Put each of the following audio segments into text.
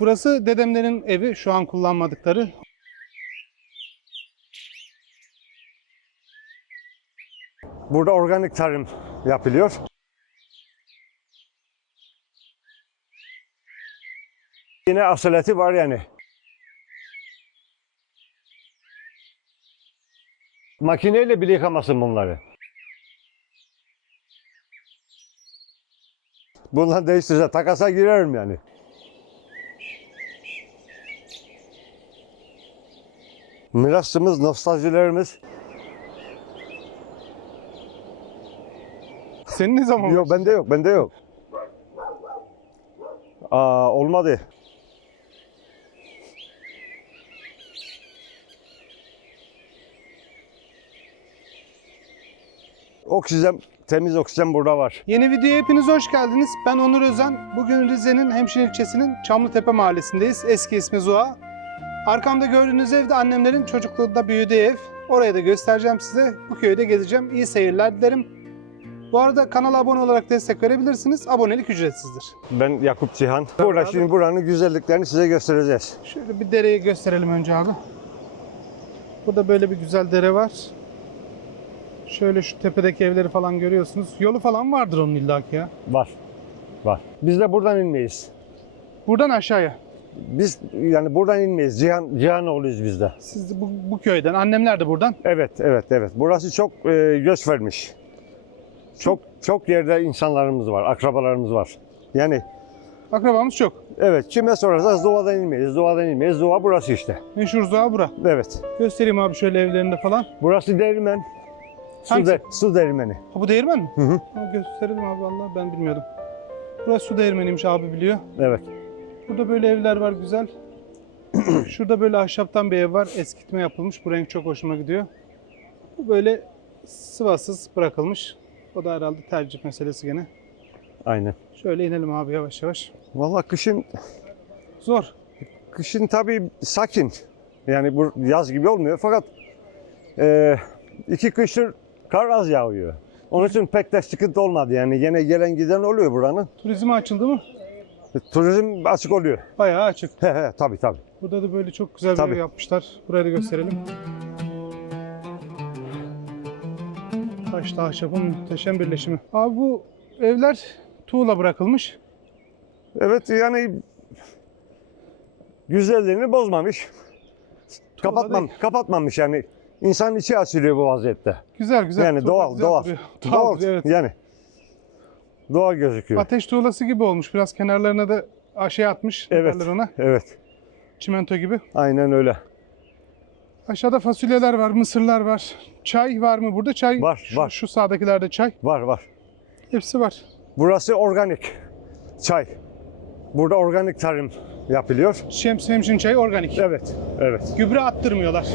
Burası dedemlerin evi şu an kullanmadıkları. Burada organik tarım yapılıyor. Yine asaleti var yani. Makineyle bile yıkamasın bunları. Bundan değiştirse takasa girerim yani. Mirasımız, nostaljilerimiz. Senin ne zaman? Yok bende yok, bende yok. Aa, olmadı. Oksijen, temiz oksijen burada var. Yeni videoya hepiniz hoş geldiniz. Ben Onur Özen. Bugün Rize'nin Hemşire ilçesinin Çamlıtepe mahallesindeyiz. Eski ismi Zuha. Arkamda gördüğünüz ev de annemlerin çocukluğunda büyüdüğü ev. Orayı da göstereceğim size. Bu köyü de gezeceğim. İyi seyirler dilerim. Bu arada kanala abone olarak destek verebilirsiniz. Abonelik ücretsizdir. Ben Yakup Cihan. Burada şimdi buranın güzelliklerini size göstereceğiz. Şöyle bir dereyi gösterelim önce abi. Burada böyle bir güzel dere var. Şöyle şu tepedeki evleri falan görüyorsunuz. Yolu falan vardır onun illaki ya. Var. Var. Biz de buradan inmeyiz. Buradan aşağıya. Biz yani buradan inmeyiz. Cihan, Cihanoğlu'yuz biz de. Siz de bu, bu köyden. Annemler de buradan. Evet, evet, evet. Burası çok e, göç vermiş. Çok çok yerde insanlarımız var, akrabalarımız var. Yani Akrabamız çok. evet kime sorarsanız Doğa'dan inmeyiz, Doğa'dan inmeyiz. Doğa burası işte. Meşhur Zuha bura. Evet. Göstereyim abi şöyle evlerinde falan. Burası değirmen. Su, Hangisi? de, su değirmeni. Ha bu değirmen mi? Hı hı. Ha, gösterelim abi vallahi ben bilmiyordum. Burası su değirmeniymiş abi biliyor. Evet. Burada böyle evler var güzel. Şurada böyle ahşaptan bir ev var. Eskitme yapılmış. Bu renk çok hoşuma gidiyor. Bu böyle sıvasız bırakılmış. O da herhalde tercih meselesi gene. Aynen. Şöyle inelim abi yavaş yavaş. Vallahi kışın Zor. kışın tabii sakin. Yani bu yaz gibi olmuyor fakat e, iki kıştır kar az yağıyor. Onun için pek de sıkıntı olmadı yani. Yine gelen giden oluyor buranın. Turizme açıldı mı? Turizm açık oluyor. Bayağı açık. He he tabii tabii. Burada da böyle çok güzel bir Tabii. ev yapmışlar. Burayı da gösterelim. Taşla ahşabın muhteşem birleşimi. Abi bu evler tuğla bırakılmış. Evet yani güzelliğini bozmamış. Kapatmam, değil. kapatmamış yani. İnsanın içi açılıyor bu vaziyette. Güzel güzel. yani Tuğla doğal, güzel doğal. duruyor. Doğal, Doğal, duruyor, evet. yani. Doğal gözüküyor. Ateş tuğlası gibi olmuş. Biraz kenarlarına da şey atmış. Evet. ona. Evet. Çimento gibi. Aynen öyle. Aşağıda fasulyeler var, mısırlar var. Çay var mı burada? Çay Var, şu, var. Şu sağdakilerde çay. Var var. Hepsi var. Burası organik. Çay. Burada organik tarım yapılıyor. Şems hemşin çayı organik. Evet. Evet. Gübre attırmıyorlar.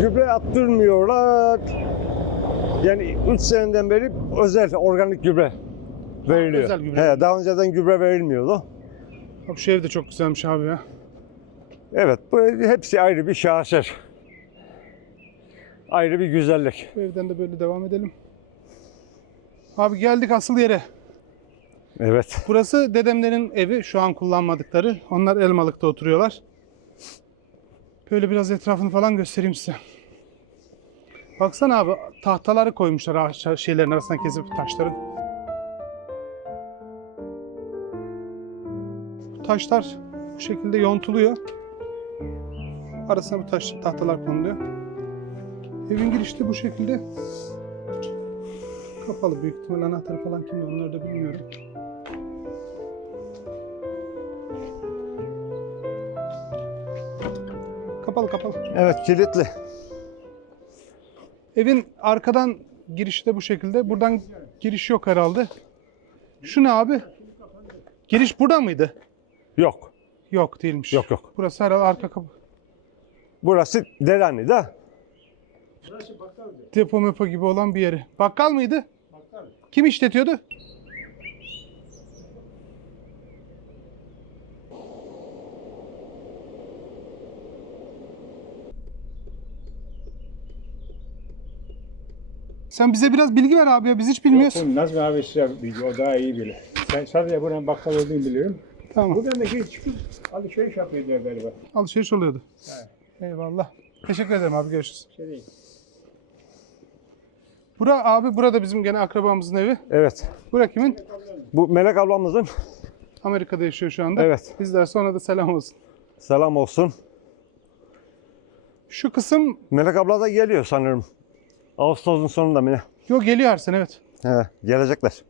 Gübre attırmıyorlar. Yani 3 seneden beri özel organik gübre veriliyor. özel gübre. He, daha önceden gübre verilmiyordu. Abi şu ev de çok güzelmiş abi ya. Evet, bu hepsi ayrı bir şaheser. Ayrı bir güzellik. Bu evden de böyle devam edelim. Abi geldik asıl yere. Evet. Burası dedemlerin evi. Şu an kullanmadıkları. Onlar Elmalık'ta oturuyorlar. Böyle biraz etrafını falan göstereyim size. Baksana abi tahtaları koymuşlar ağaç şeylerin arasına kesip taşların. Taşlar bu şekilde yontuluyor. Arasına bu taş tahtalar konuluyor. Evin girişi bu şekilde. Kapalı büyük ihtimal anahtarı falan kimde onları da bilmiyorum. Kapalı kapalı. Evet, kilitli. Evin arkadan girişi de bu şekilde. Buradan giriş yok herhalde. Şu ne abi? Giriş burada mıydı? Yok. Yok değilmiş. Yok yok. Burası herhalde arka kapı. Burası Derani de. Depo mepo gibi olan bir yeri. Bakkal mıydı? Bakkal. Kim işletiyordu? Sen bize biraz bilgi ver abi ya. Biz hiç bilmiyoruz. Yok, Nazmi abi size biliyor, o daha iyi bilir. Ben sadece buranın bakkal olduğunu biliyorum. Tamam. Buradan da şey çıkıp alışveriş yapıyorlar galiba. Alışveriş oluyordu. Eyvallah. Teşekkür ederim abi görüşürüz. Şey değil. Bura abi burada bizim gene akrabamızın evi. Evet. Bura kimin? Bu Melek ablamızın Amerika'da yaşıyor şu anda. Evet. Bizler sonra da selam olsun. selam olsun. Şu kısım Melek abla da geliyor sanırım. Ağustos'un sonunda mı ne? yok geliyor her sene evet. He, gelecekler.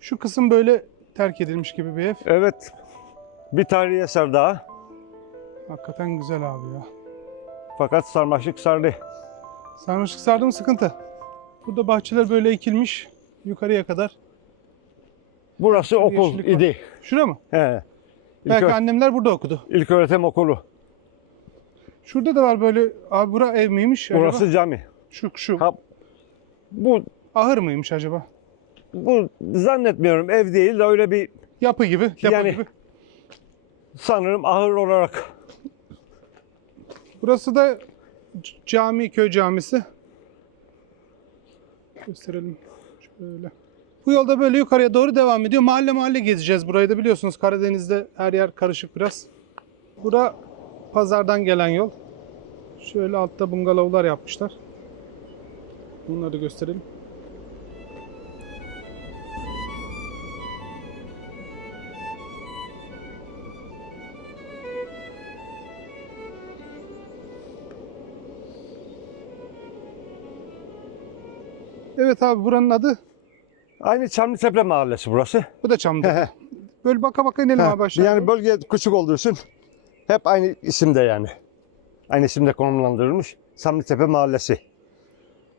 Şu kısım böyle terk edilmiş gibi bir ev. Evet. Bir tarihi eser daha. Hakikaten güzel abi ya. Fakat sarmaşık sardı. Sarmaşık sardı mı sıkıntı. Burada bahçeler böyle ekilmiş yukarıya kadar. Burası okul yeşillik var. idi. Şura mı? He. İlk, Belki annemler burada okudu. ilk öğretim okulu. Şurada da var böyle abi bura ev miymiş acaba? Burası cami. Şu şu Ha, bu ahır mıymış acaba? Bu zannetmiyorum ev değil de öyle bir Yapı gibi, yapı Yani- gibi. sanırım ahır olarak. Burası da cami, köy camisi. Gösterelim. Şöyle. Bu yolda böyle yukarıya doğru devam ediyor. Mahalle mahalle gezeceğiz burayı da biliyorsunuz. Karadeniz'de her yer karışık biraz. Bura pazardan gelen yol. Şöyle altta bungalovlar yapmışlar. Bunları da gösterelim. Evet abi buranın adı. Aynı Çamlıtepe mahallesi burası. Bu da Çamlıca. Böyle baka baka inelim abi aşağı. yani bölge küçük olduğu için hep aynı isimde yani. Aynı isimde konumlandırılmış. Çamlıtepe mahallesi.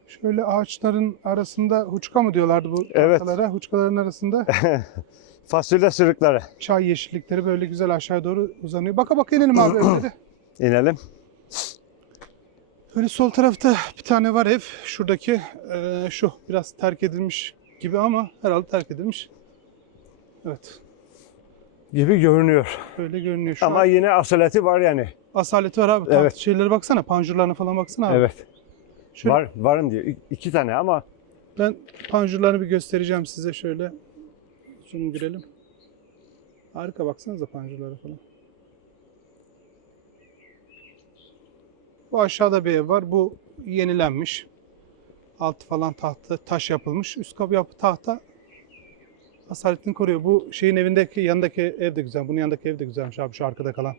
Şöyle ağaçların arasında huçka mı diyorlardı bu Evet. arkalara? Huçkaların arasında Fasulye sırıkları. çay yeşillikleri böyle güzel aşağı doğru uzanıyor. Baka baka inelim abi evlere. İnelim. Böyle sol tarafta bir tane var ev. Şuradaki eee, şu biraz terk edilmiş gibi ama herhalde terk edilmiş. Evet. Gibi görünüyor. Böyle görünüyor şu Ama an. yine asaleti var yani. Asaleti var abi. Evet. Evet. Şeylere baksana. Panjurlarına falan baksana abi. Evet. Şöyle Var varım diyor. İ- iki tane ama Ben panjurlarını bir göstereceğim size şöyle. Zoom girelim. Harika baksanıza panjurlara falan. Bu aşağıda bir ev var. Bu yenilenmiş. Altı falan tahta, taş yapılmış. Üst kapı yapı tahta. Asaletini koruyor. Bu şeyin evindeki yanındaki ev de güzel. Bunun yanındaki ev de güzelmiş abi şu arkada kalan.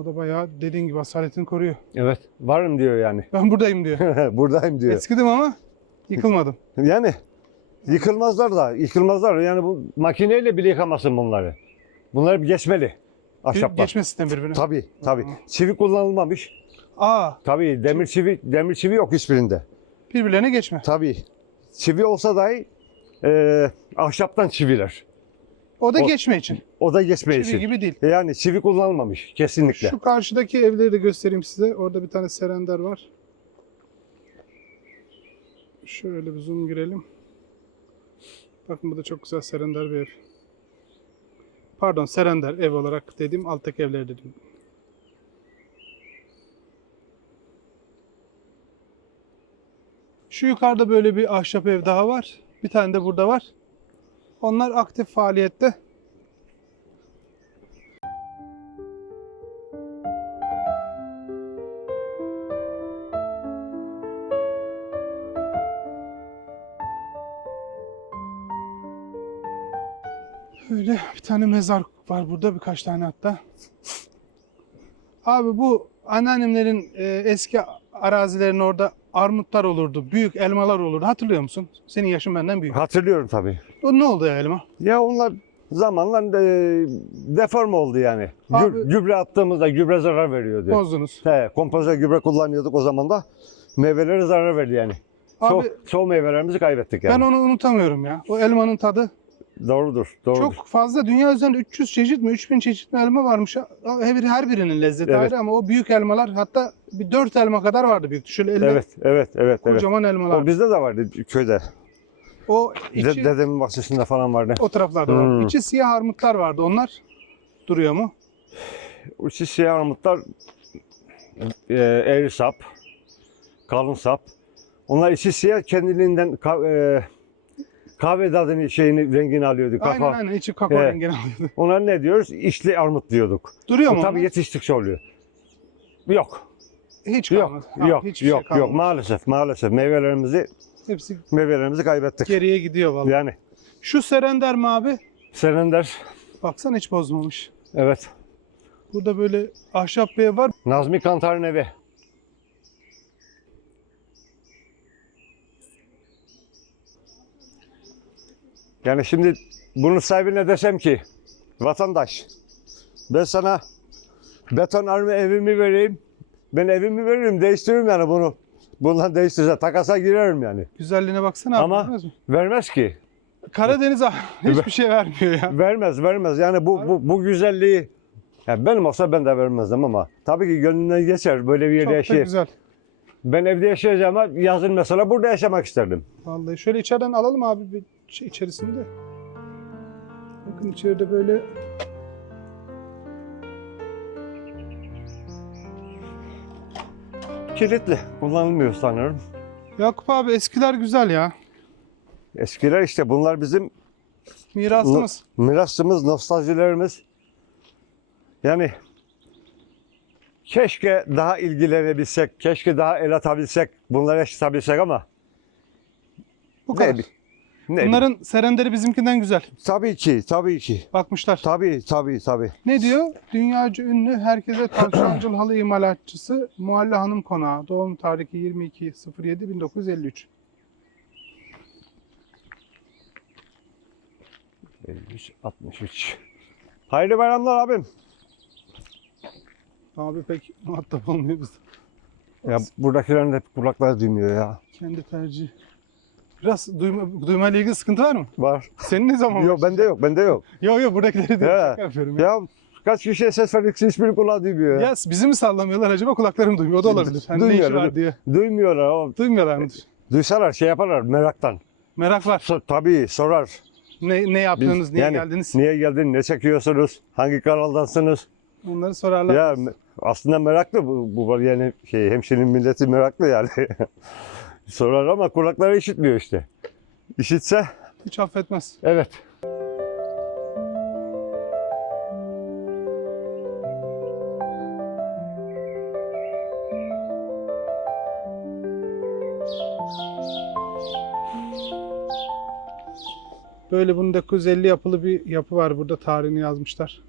O da bayağı dediğin gibi asaletini koruyor. evet varım diyor yani. Ben buradayım diyor. Buradayım diyor. Eskidim ama yıkılmadım. Yani yıkılmazlar da yıkılmazlar. Yani bu makineyle bile yıkamazsın bunları. Bunlar bir geçmeli. Ahşaplar. Geçme sistemi birbirine. Tabii tabii. Hı. Çivi kullanılmamış. Aa, Tabii demir çivi demir çivi yok hiçbirinde. birbirlerine geçme. Tabii. Çivi olsa dahi e, ahşaptan çiviler. O da O- geçme için. O da geçme Çivi için. gibi değil. Yani çivi kullanılmamış kesinlikle. Şu karşıdaki evleri de göstereyim size. Orada bir tane serender var. Şöyle bir zoom girelim. Bakın bu da çok güzel serender bir ev. Pardon serender ev olarak dediğim alttaki evler dedim. Şu yukarıda böyle bir ahşap ev daha var. Bir tane de burada var. Onlar aktif faaliyette. Tane mezar var burada birkaç tane hatta. Abi bu anneannemlerin e, eski arazilerin orada armutlar olurdu, büyük elmalar olurdu. Hatırlıyor musun? Senin yaşın benden büyük. Hatırlıyorum tabii. O ne oldu ya elma? Ya onlar zamanla e, deforme oldu yani. Gü- Abi- gübre attığımızda gübre zarar veriyordu. Bozdunuz. He, kompozit gübre kullanıyorduk o zaman da. Meyvelere zarar verdi yani. Çoğu, Abi çoğu meyvelerimizi kaybettik yani. ben onu unutamıyorum ya. O elmanın tadı. Doğrudur, doğrudur. Çok fazla. Dünya üzerinde 300 çeşit mi 3000 çeşit mi elma varmış. Her, her birinin lezzeti Evet. ayrı ama o büyük elmalar hatta bir 4 elma kadar vardı büyük. Şöyle elle Evet, evet, evet, evet. kocaman elmalar. O bizde de vardı köyde. O De, içi, dedemin bahçesinde falan vardı. o taraflarda var. Hmm. İçi siyah armutlar vardı. Onlar duruyor mu? Şu siyah armutlar e, eğri sap, kalın sap. Onlar içi siyah kendiliğinden e, kahve tadını şeyini rengini alıyordu. Aynen Kakao. aynen içi kakao Evet. rengini alıyordu. Ona ne diyoruz? İçli armut diyorduk. Duruyor Bu mu? tabii onlar? yetiştikçe oluyor. Yok. Hiç Yok. kalmadı. Ha, Yok. hiçbir şey yok. kalmadı. yok. Maalesef. Maalesef meyvelerimizi Hepsi meyvelerimizi kaybettik. geriye gidiyor vallahi. Yani Şu serender mi abi? Serender. Baksana hiç bozmamış. Evet. Burada böyle ahşap bir ev var. Nazmi Kantar'ın evi. Yani şimdi bunun sahibine desem ki vatandaş ben sana beton arme evimi vereyim. Ben evimi veririm değiştiririm yani bunu. Bundan değiştirse takasa girerim yani. Güzelliğine baksana abi. Ama-? Vermez ki. Karadeniz abi hiçbir şey vermiyor ya. Vermez vermez. Yani bu bu, bu güzelliği ya benim olsa ben de vermezdim ama tabii ki gönlünden geçer böyle bir yerde Çok da yaşayıp. güzel. Ben evde yaşayacağıma yazın mesela burada yaşamak isterdim. Vallahi şöyle içeriden alalım abi bir şey içerisinde. Bakın içeride böyle Kilitli. Kullanılmıyor sanırım. Yakup abi eskiler güzel ya. Eskiler işte bunlar bizim Mirasımız. mirasımız, nostaljilerimiz. Yani keşke daha ilgilenebilsek, keşke daha el atabilsek, bunları yaşatabilsek ama Bu ne, kadar. bi- ne Bunların serenderi bizimkinden güzel. tabii ki, tabii ki. Bakmışlar. Tabii, tabii, tabii. Ne diyor? Dünyaca ünlü herkese tavşancıl halı imalatçısı Mualla Hanım Konağı. Doğum tarihi 22.07.1953. 53, 63. Hayırlı bayramlar abim. Abi pek muhatap olmuyor biz. Ya buradakilerin hep kulakları dinliyor ya. Kendi tercihi. Biraz duyma, duyma ile ilgili sıkıntı var mı? Var. Senin ne zaman Yok bende yok, bende yok. Yok yok buradakileri de Ya. yapıyorum. Ya. Ya kaç kişiye ses verdik hiçbiri kulağı duymuyor ya. ya bizi mi sallamıyorlar acaba kulaklarım duymuyor o da olabilir. Hani ne işi Duymuyorlar. var diye. Duymuyorlar ama Duymuyorlar mıdır? duysalar şey yaparlar meraktan. Merak var. So- tabii sorar. Ne, ne Biz- yaptınız, niye yani geldiniz? Niye geldin, ne çekiyorsunuz, hangi kanaldansınız? Onları sorarlar. Ya me- aslında meraklı bu, bu var yani şey hemşinin milleti meraklı yani. sorar ama kulakları işitmiyor işte. İşitse Hiç affetmez. evet. Böyle bunun 1950 yapılı bir yapı var burada tarihini yazmışlar.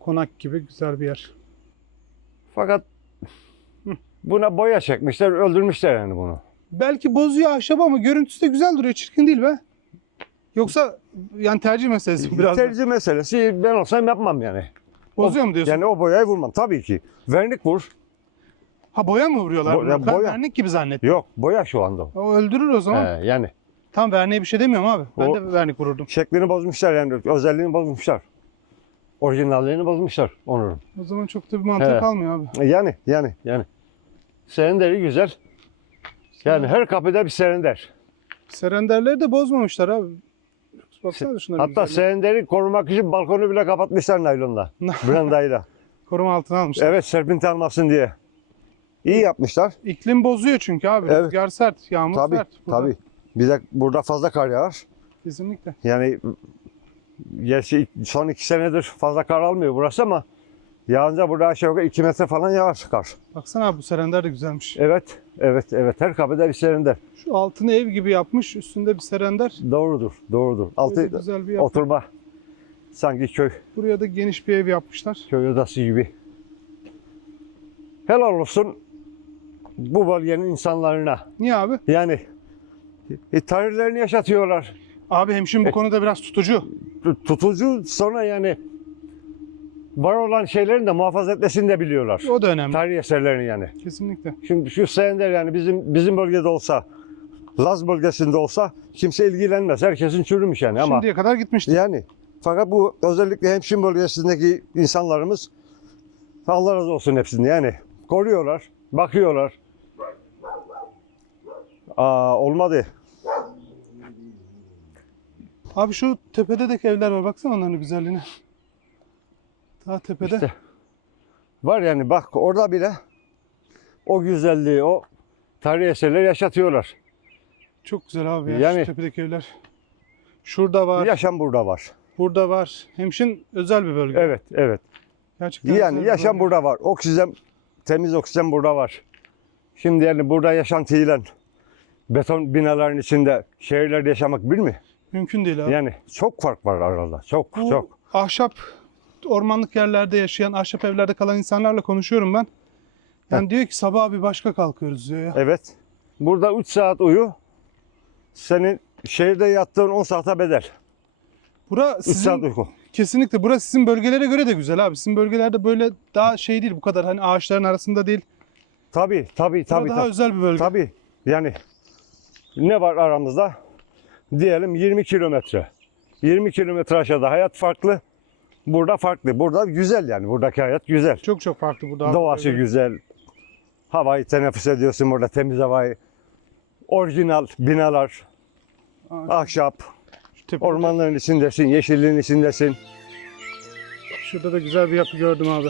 Konak gibi güzel bir yer. Fakat buna boya çekmişler, öldürmüşler yani bunu. Belki bozuyor ahşap ama görüntüsü de güzel duruyor. Çirkin değil be. Yoksa yani tercih meselesi biraz. Tercih meselesi ben olsam yapmam yani. Bozuyor mu diyorsun? Yani o boyayı vurmam tabii ki. Vernik vur. Ha boya mı vuruyorlar? Bo- ya ben boya. vernik gibi zannettim. Yok boya şu anda. o. O öldürür o zaman. He, yani Tam verniğe bir şey demiyorum abi. Ben O- de vernik vururdum. şeklini bozmuşlar yani özelliğini bozmuşlar. Orijinalliğini bozmuşlar Onur'un. O zaman çok da bir mantık He. kalmıyor abi. Yani yani yani. Serenderi güzel. Yani her kapıda bir serender. Serenderleri de bozmamışlar abi. Baksana şunların Hatta serenderi korumak için balkonu bile kapatmışlar naylonla. Brandayla. koruma altına almışlar. evet serpinti almasın diye. İyi yapmışlar. İklim bozuyor çünkü abi. Evet. Rüzgar sert, yağmur Tabii sert. Burada tabii. Bize burada fazla kar yağar. Kesinlikle. Yani gerçi son iki senedir fazla kar almıyor burası ama yağınca burada aşağı yukarı 2 metre falan yağar kar. Baksana abi bu serender de güzelmiş. Evet, evet, evet. Her kapıda bir serender. Şu altını ev gibi yapmış. Üstünde bir serender. Doğrudur, doğrudur. Böyle Altı güzel bir yapı. oturma. Sanki köy, Buraya da geniş bir ev yapmışlar. köy odası gibi. Helal olsun bu bölgenin insanlarına. Niye abi? Yani e, tarihlerini yaşatıyorlar. Abi hemşin bu konuda biraz tutucu. Tu- Tutucu sonra yani var olan şeylerin de muhafaza etmesini de biliyorlar. O da önemli. Tarih eserlerini yani. Kesinlikle. Şimdi şu Sender yani bizim bizim bölgede olsa, Laz bölgesinde olsa kimse ilgilenmez. Herkesin çürümüş yani ama Şimdiye kadar gitmişti. yani fakat bu özellikle Hemşin bölgesindeki insanlarımız Allah razı olsun hepsini yani koruyorlar, bakıyorlar. Aa, olmadı. Abi şu tepedeki evler var. Baksana onların güzelliğine. Daha tepede. İşte var yani bak orada bile o güzelliği, o tarih eserleri yaşatıyorlar. Çok güzel abi ya. Yani- Şu tepedeki evler. Şurada var, Yaşam burada var. burada var. Hemşin özel bir bölge. Evet, evet. Gerçekten Yani yaşam bölge. burada var. Oksijen, temiz oksijen burada var. Şimdi yani burada yaşantıyla beton binaların içinde şehirlerde yaşamak bir mi? Mümkün değil abi. Yani çok fark var arada. Çok, Bu çok. ahşap ormanlık yerlerde yaşayan, ahşap evlerde kalan insanlarla konuşuyorum ben. Yani diyor ki sabah bir başka kalkıyoruz diyor ya. Evet. Burada 3 saat uyu. Senin şehirde yattığın 10 saate bedel. 3 Bura saat sizin uyku. kesinlikle burası sizin bölgelere göre de güzel abi. Sizin bölgelerde böyle daha şey değil bu kadar hani ağaçların arasında değil. Tabii, tabii, Bura tabii. daha tabii. özel bir bölge. Tabii. Yani ne var aramızda? Diyelim 20 kilometre. 20 kilometre aşağıda hayat farklı. Burada farklı. Burada güzel yani. Buradaki hayat güzel. Çok çok farklı burada. Doğası Böyle. güzel. Havayı teneffüs ediyorsun burada temiz havayı. Orijinal binalar, Aa, ahşap, ormanların içindesin, yeşilliğin içindesin. Şurada da güzel bir yapı gördüm abi.